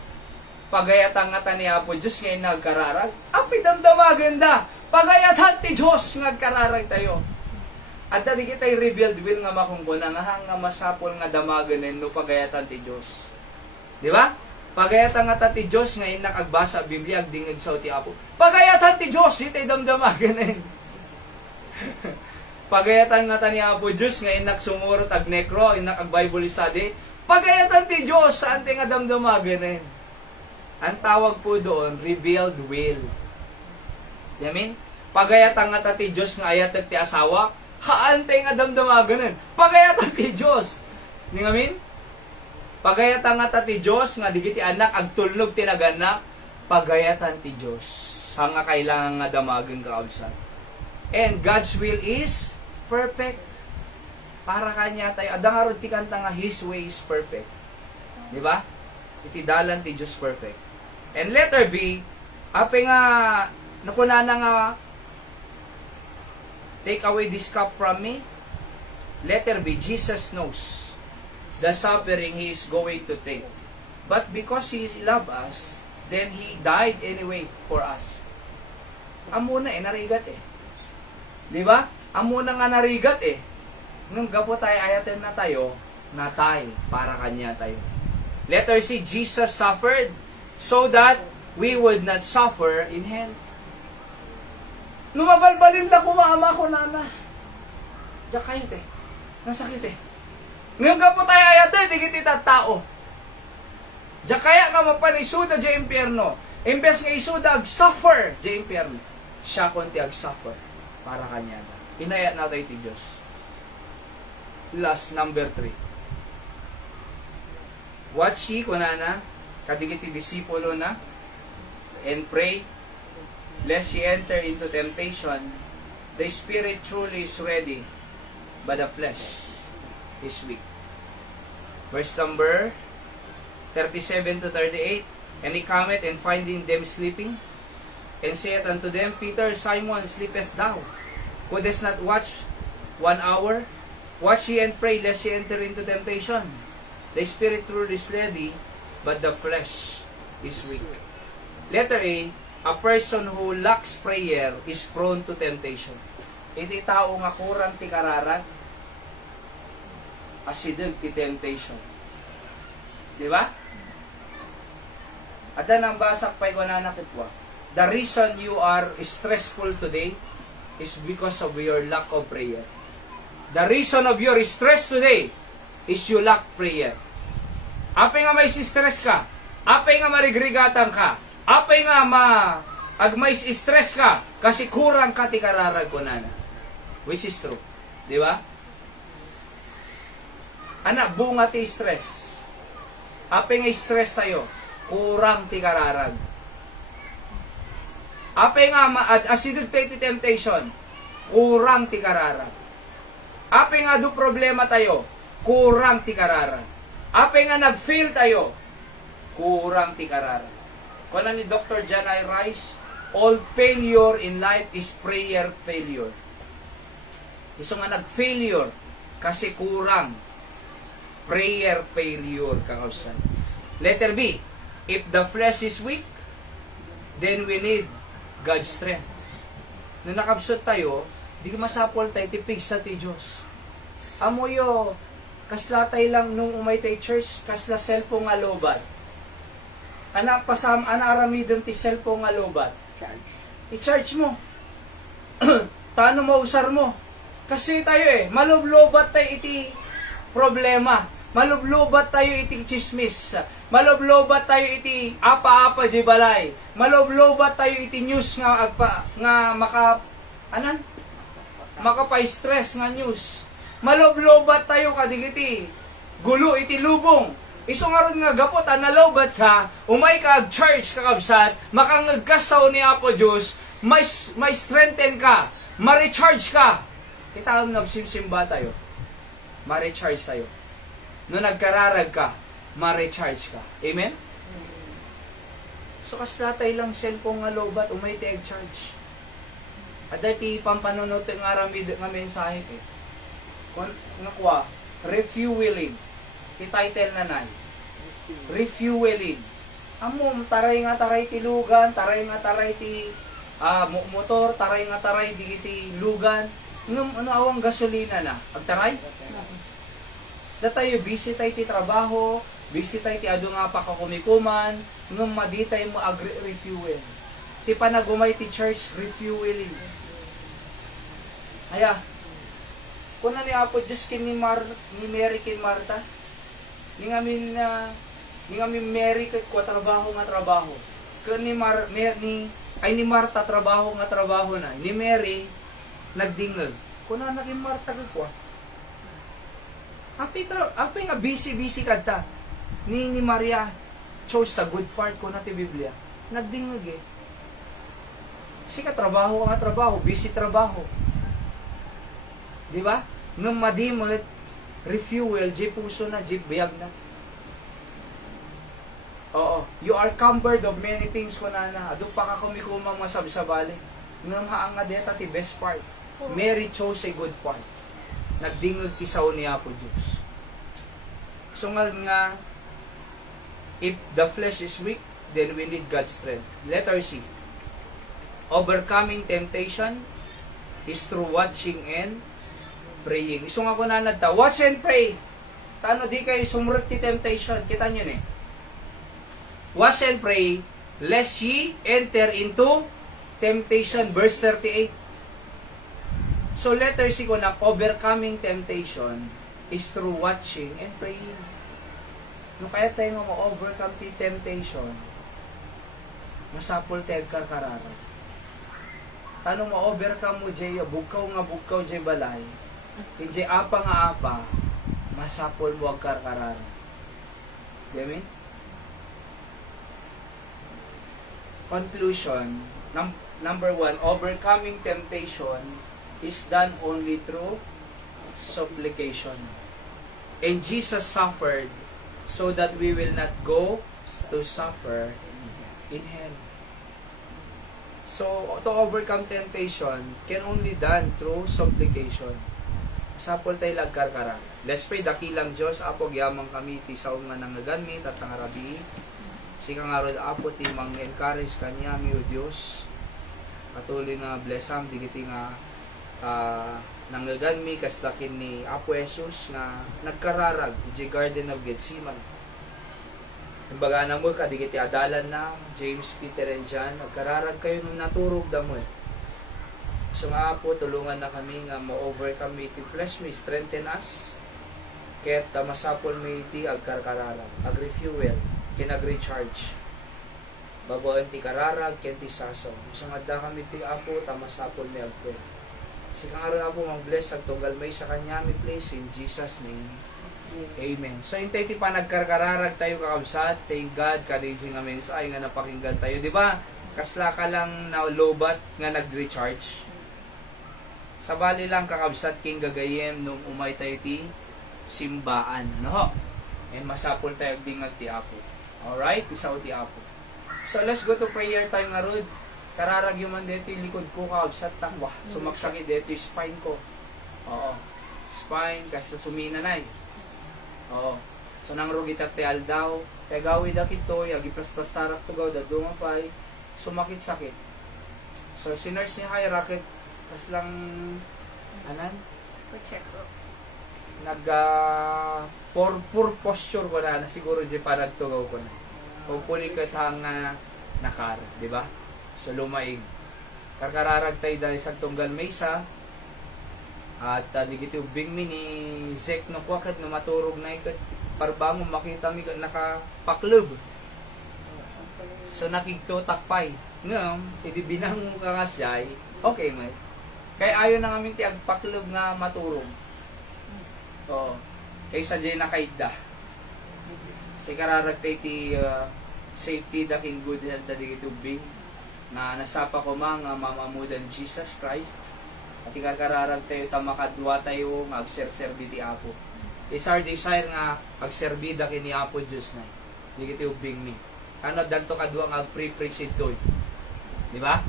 Pagayatan nga ta ni Apo Diyos ngayon nagkararag. Api damdamaganda. Pagayatan ti Diyos nagkararag tayo. At dati kita'y revealed will nga makungkuna nga masapol nga damaganin no pagayatan ti Diyos. Di ba? Pagayatan nga ta ti Diyos ngayon nakagbasa Biblia agdingig sa ti Apo. Pagayatan ti Diyos ita'y damdamaganin. Pagayatan nga ta ni Apo Diyos ngayon nagsumuro tag necro, inak ag Bible study. Pagayatan ti Diyos saan ti nga damdamaganin. Ang tawag po doon, revealed will. Yamin? Pagayatan nga ta ti Diyos nga ayat ti asawa, haan ti nga damdamaganin. Pagayatan ti Diyos. Ni ngamin? Pagayatan nga ta ti Diyos nga digiti anak agtulnog ti naganak, pagayatan ti Diyos. Sa nga kailangan nga damagan ka absan. And God's will is perfect. Para kanya tayo. Adang arod ti kanta nga His way is perfect. Di ba? Iti dalan ti Diyos perfect. And letter B, ape nga, nakunana nga, take away this cup from me. Letter B, Jesus knows the suffering He is going to take. But because He loved us, then He died anyway for us. Amo na narigat Di ba? Amo na nga narigat Nung gapo tayo ayatin na tayo, natay para kanya tayo. Letter C, Jesus suffered so that we would not suffer in hell. Lumabalbalin na kumama ko nana. Diyak kayo nasakit Ngayon gapo tayo ayatin, di kita tao. Diyak kaya nga mapanisuda di impyerno. Imbes nga isuda ag-suffer di impyerno. Siya konti ag-suffer para kanya na. Inaya na tayo ti Diyos. Last, number 3. Watch ye, kunana, kadigiti disipulo na, and pray, lest ye enter into temptation. The spirit truly is ready, but the flesh is weak. Verse number 37 to 38. And he cometh and finding them sleeping, and saith unto them, Peter, Simon, sleepest thou? Wouldest not watch 1 hour? Watch ye and pray, lest ye enter into temptation. The spirit truly is ready, but the flesh is weak. Letter A person who lacks prayer is prone to temptation. Iti tao nga kurang ti kararan, asideg ti temptation. Di ba? At nang basak pa'y wananakitwa. The reason you are stressful today is because of your lack of prayer. the reason of your stress today is you lack prayer. Apay nga may stress ka, apay nga marigrigatan ka, apay nga ag may stress ka, kasi kurang ka ti kararag ko na. Which is true. Di ba? Anak, bunga ti stress. Apay nga stress tayo, kurang ti kararag. Apay nga asidog tayo ti temptation, kurang ti kararag. Apay nga do problema tayo, kurang ti kararag. Apay nga nag-fail tayo, kurang ti kararag. Kung ni Dr. John I. Rice, all failure in life is prayer failure. Iso nga nag-failure kasi kurang prayer failure kakausan. Letter B, if the flesh is weak, then we need God's strength. Nung nakabsot tayo, di masapol tayo tipig sa ti Diyos. Amoyo, kasla tayo lang nung umay tayo church, kasla cellphone nga lobat. Anak aramidon ti cellphone nga lobat. I-charge mo. Tano mausar mo. Kasi tayo malublobat tayo iti problema. Malublobat tayo iti chismis. Malublobat tayo iti apa-apa di balay. Malublobat tayo iti news nga makapa-stress nga news. Malublobat tayo kadigiti gulo iti lubong. Iso nga ron nga gapot, nalobat ka, umay ka ag-charge kakabsat, makangagkasaw ni Apo Diyos, may strengthen ka, ma-recharge ka. Kita ang nagsimsimba tayo, ma-recharge tayo. No nagkararag ka, ma-recharge ka. Amen? So kaslatay lang cellphone nga lobat, umay ti ag-charge. At dati pampanunod nga ramid nga mensahe eh. Kung nakuha, refueling. Title na nan. Refueling. Amo, taray ti lugan, taray ti motor, taray di ti lugan. Ngam awang gasolina na. Agtaray? Datayo, busy tayo ti trabaho, busy tayo ti ado nga pakakumikuman, ngam maditay mo refuel. Ti panagumay ti church, refueling. Aya, kuna ni Apo Diyos kin ni Mary kin Marta, ni ngamin Mary kin kwa trabaho. Kun ni Marta trabaho na. Ni Mary nagdingag. Kuna na kin Marta kwa. Api nga busy kadta. Ni Maria chose sa good part ko na ti Biblia. Nagdingag eh. Sika trabaho, busy trabaho. Di ba? Nung madimot, refuel, di puso na, di biyag na. Oo. You are cumbered of many things ko na. Adong pa ka kumikumang masabsabali. Nung haang nga deta ti best part. Mary chose a good part. Nagdingag kisaw ni Apo Diyos. So nga, if the flesh is weak, then we need God's strength. Letter C. Overcoming temptation is through watching and praying. Isong ako na nagta, watch and pray. Tano di kayo sumurot ti temptation. Kita nyo ne. Watch and pray, lest ye enter into temptation. Verse 38. So letter C ko na, overcoming temptation is through watching and praying. No kaya tayo ma-overcome ti temptation, masapol tayo karkarara. Tanong ma-overcome mo jay, bugkaw jay balay, kinjay apa nga apa, masapol mo ag karkarara. Diyamin? Conclusion, number 1, overcoming temptation is done only through supplication. And Jesus suffered so that we will not go to suffer in hell. So, to overcome temptation can only done through supplication. Sapol tayo lagkarkara. Let's pray, dakilang Diyos, apog yamang kami, ti saong nga nangaganmit at nangarabi. Sika nga rod apo, ti mang-encourage kanya, mi o Diyos. Patuloy nga blessam, digiti nga nanggaganmi, kaslakin ni Apo Jesus na nagkararag, di Garden of Gethsemane. Kumbaga na mo, kadigiti adalan na, James, Peter, and John, nagkararag kayo nung naturog damo eh. So nga po, tulungan na kami nga mo-overcome iti flesh, may strengthen us. Kaya't masapol may iti agkarkararag, ag-refuel, kinag-recharge. Bagoan ti kararag, ken ti saso. So nga da kami ti Apo, tamasapol may agpo. Si kang araw po, mag-bless, agtugal may sa kanya, may place in Jesus' name. Amen. So, hintay ti pa nagkarkararag tayo kakabsat. Thank God, kadaging nga mensay nga napakinggan tayo. Di ba? Kasla ka lang na lobat nga nag-recharge. Sa bali lang kakabsat king gagayem nung umay tayo ti simbaan. Ano ho? And masapol tayo dingag ti Apo. Alright? Isaw ti Apo. So, let's go to prayer time nga rod. Kararag yung man dito yung likod ko kakabsat tangwa. Sumaksakit dito yung spine ko. Oo. Spine, kasi sumina na eh. Oo. So nang rugitat ti aldaw, kay gawid akitoy, agipras-prastarak to gaw dadunga pay, sumakit-sakit. So sinurse ni Hyraket, kas lang anan Pa-check up. nag for posture ko na siguro di parag to gaw ko na. Hopefully kat hang nakar, di ba? So lumaig. Karkararag tay dahil sa tunggal mesa. At digiti ubing mi ni Zek no kwakat no maturog na ikat parbango makita mi nakapaklob. So nakigto takpay. Ngam, idi binang kakasyay, okay man. Kay ayo na aming ti agpaklob nga maturog. Oh, kaysa jay nakaida. Si kararag tay ti safety daking good health digiti ubing na nasapa ko mga mamamudan Jesus Christ. At ikakararag tayo tamakadwa tayo mag-serserbi ti Apo. Is our desire nga agserbida kini Apo Diyos na. Di kiti ubing mi. Ano danto kadwa nga agpre-presid toy. Di ba?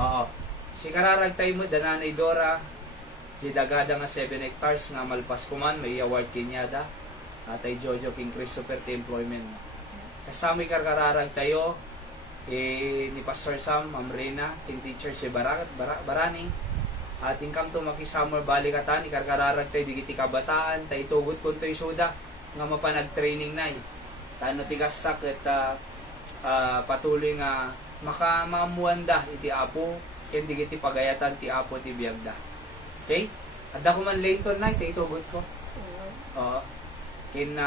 Oo. Si kararag tayo mo dananay Dora. Si dagada nga 7 hectares nga malpas kuman may award kinyada. At ay Jojo King Christopher ti employment. Kasama kararag tayo ni Pastor Sam, Ma'am Rena, King Teacher si Barani. At income to makisummer balikatan, ikarkararag tayo digiti kabataan, tayo tugot kung tayo suda, nga mapanag-training na Tano tigasak at patuloy nga makamamuanda iti Apo, ken digiti pagayatan ti Apo ti biagda. Okay? At ako man Layton na, tayo tugot ko. Kin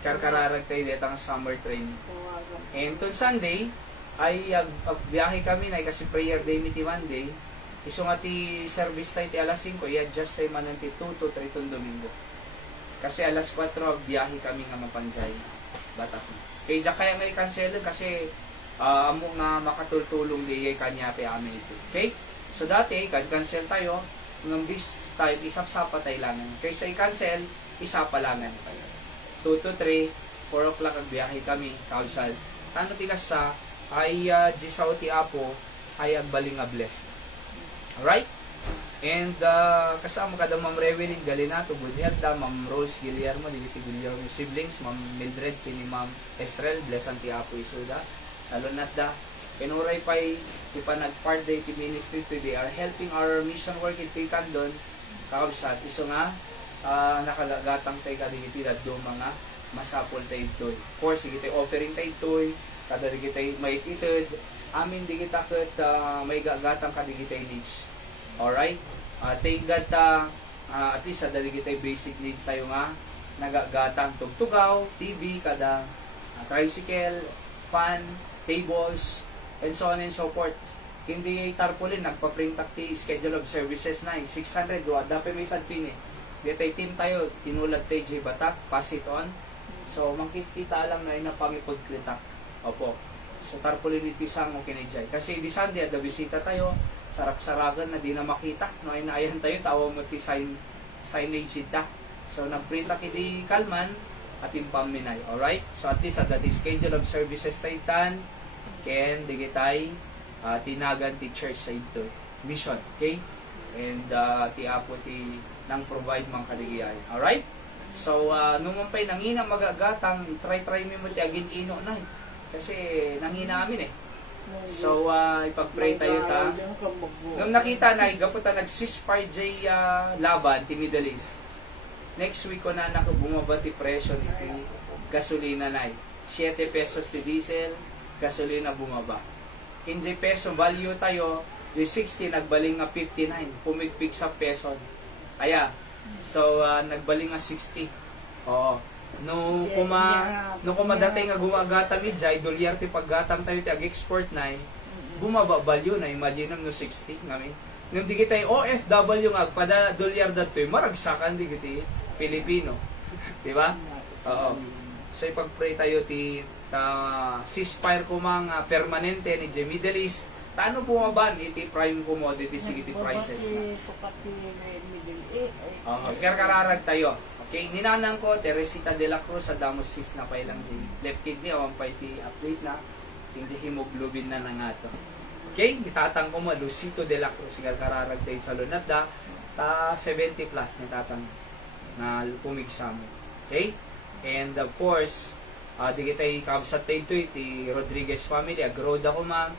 karkararag tayo ditang summer training. And on Sunday, ay biyahe kami na kasi prayer day miti Monday. Iso nga ti service tayo ti alas 5, i-adjust tayo man ti 2 to 3 tong Domingo. Kasi alas 4, biyahe kami nga mapanjay. Batak. Kaya kaya nga i-cancel kasi amo nga makatultulong di kanya ti amin ito. Okay? So dati, cancel tayo, ng this time, isap-sapa tayo lang. Kaysa i-cancel, isapa lang tayo. 2 to 3, 4 o'clock ang biyahe kami, kausal. Ano tigas sa, ay Jisaw ti Apo, ay agbaling nga bless. Alright? And kasama ka daw Ma'am Rewelyn Galinato, good health da, Ma'am Rose Guillermo, Diliti Guillermo siblings, Ma'am Mildred, kini Ma'am Estrel, blessan ti Apo Isuda, salunat da, kinuray pa'y ipanag-part day ti ministry to they are helping our mission work in Tikandon, kakabsat, iso nga, nakalagatang tayo kadigiti da do mga masapol tayo doy. Of course, sige tayo offering tayo doy, kada di kita may ititid, amin di kita kat may gagatang kadigitay needs. Alright? Thank God at least sa daligitay basic needs tayo nga nagagatang tugtugaw, TV, kada tricycle, fan, tables, and so on and so forth. Hindi tarpaulin, nagpa-print ti schedule of services na 600, dapat may sadpin Ditay team tayo, tinulad tayo J Batak, pass it on. So, makikita alam na napangipod kita. Opo. So tarpaulin ni pisang o kinijay. Kasi di Sunday, ada bisita tayo, sarak-saragan na di na makita. No, ay naayan tayo, tawa mo ti signage ita. So nagprinta kiti Kalman at impaminay. Alright? So at least at the schedule of services tayo tan, ken digitay tinagan ti church sa ito. Mission. Okay? And ti Apo ti nang provide mang kaligayay. Alright? So nung pa'y nangina magagatang, try mo ti agin ino na kasi nangina amin So, ipag-pray tayo ta. Nung nakita na, igaputan nag-ceasefire jay laban, ti Middle East. Next week ko na nakabumaba ti presyo ni gasolina na 7 pesos ti diesel, gasolina bumaba. 15 peso value tayo, Di 60, nagbaling nga 59. Pumigpig sa peso. Kaya, so, nagbaling nga 60. Oo. No kumadatay nga gumagatang ni Jai, dolyar ti paggatang tayo ti ag-export na bumaba value na, imagine no 60 ngamin. Nung di kita OFW nga, pada dolyar datoy, maragsakan di kita Pilipino. Di ba? Oo. So, ipag-pray tayo ti ceasefire ko mga permanente ni Jai Middle East. Taano bumaban iti prime commodity iti prices na. Sukat ti Middle East. Karkararag tayo. Okay, ninanang ko, Teresita de la Cruz sa Damos 6 na pailang di left kidney, awan pa iti update na, yung hemoglobin na nga to. Okay, itatang ko mo, Lucito de la Cruz, karkararag tayo sa lunat da, 70 plus nitatang na pumigsamo. Okay, and of course, di kita ikabsat tayo iti Rodriguez family, agroda ko ma'am,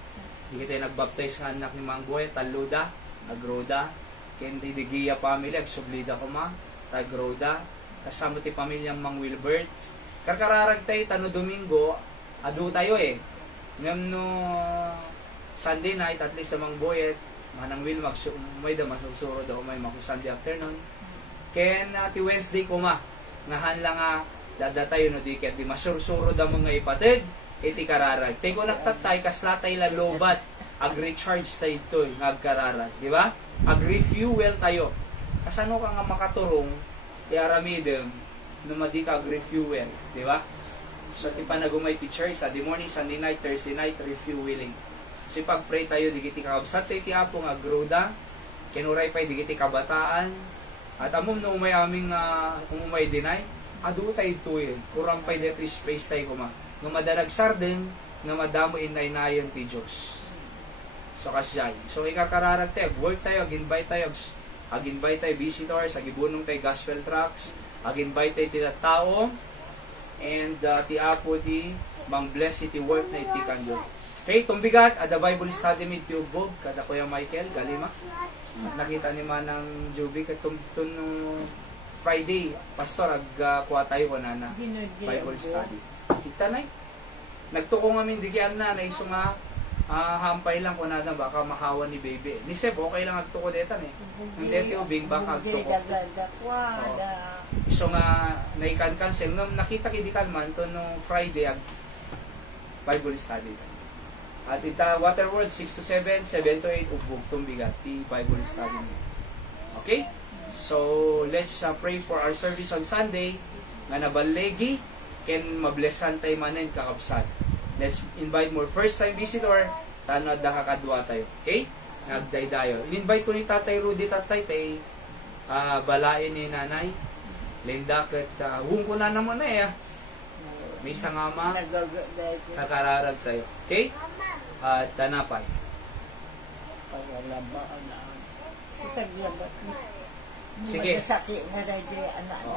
di kita nagbaptize nga anak ni Mang Boy, Taluda, agroda, kendi di Gia family, agsublida ko ma'am, agroda, kasama ti pamilyang Mang Wilbert. Karkararag tayo, tano Domingo, adu tayo ngam no Sunday night, at least sa Mang Boyet, manang Will, may da masugsuro daw may maki Sunday afternoon. Ken, ti Wednesday ko ngahan lang nga, dada tayo no di ket di masursuro da mga ipatid, iti kararag. Tay ko naktatay, kaslatay la lobat, ag-recharge tayo ito, ngagkararag. Di ba? Ag-refuel tayo. Kasano ka nga makaturong, i-aramidem, numadi ka ag-refuel, di ba? So, ti panagumay ti church, Sunday morning, Sunday night, Thursday night, refueling. So, ipag-pray tayo, di kiti kakabsat, ti apong agroda, kinuray pa, di kiti kabataan, at amom na umay aming, umay dinay, adu tayo ito kurang pa dito space tayo kuma, nga madalag sarden, nga madamo inay-nayon ti Diyos. So, kasyay. So, ikakararag tayo, work tayo, ag-invite tayo, ag-invite tayo visitors, ag-ibunong tayo gospel tracks, ag-invite tayo ti tao, and ti apo ti mang bless iti work na iti kanyo. Okay, tumbigat, the Bible study med ti ubog, kada Kuya Michael, galima. At nakita ni Manang Juby, katumtun no Friday, pastor, kuha tayo ko na Bible study. Kita na nagtuko nga min digian na iso nga hampay lang ko na baka mahawan ni baby. Ni Seb, okay lang agtuko detan Hindi ubing baka agtuko. Iso nga naikan-cancel. Nung nakita kidikal man to no Friday ag Bible study. At ita Waterworld 6 to 7, 7 to 8 ubog tumbigat ti Bible study. Okay? So let's pray for our service on Sunday nga nabalegi ken mablessan tayo manen kakabsat. Let's invite more first-time visitor. Tanod na kakadwa tayo. Okay? Nagdaydayo. In-invite ko ni Tatay Rudy Tatay tay balain ni Nanay. Linda kat hung ko na naman may sangama. Kakararag tayo. Okay? At tanapay. Sige.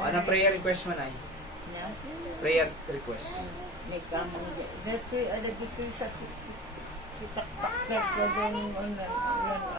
Anong prayer request mo na? Prayer request. May kamang dito, ada dito sa kitak-tak na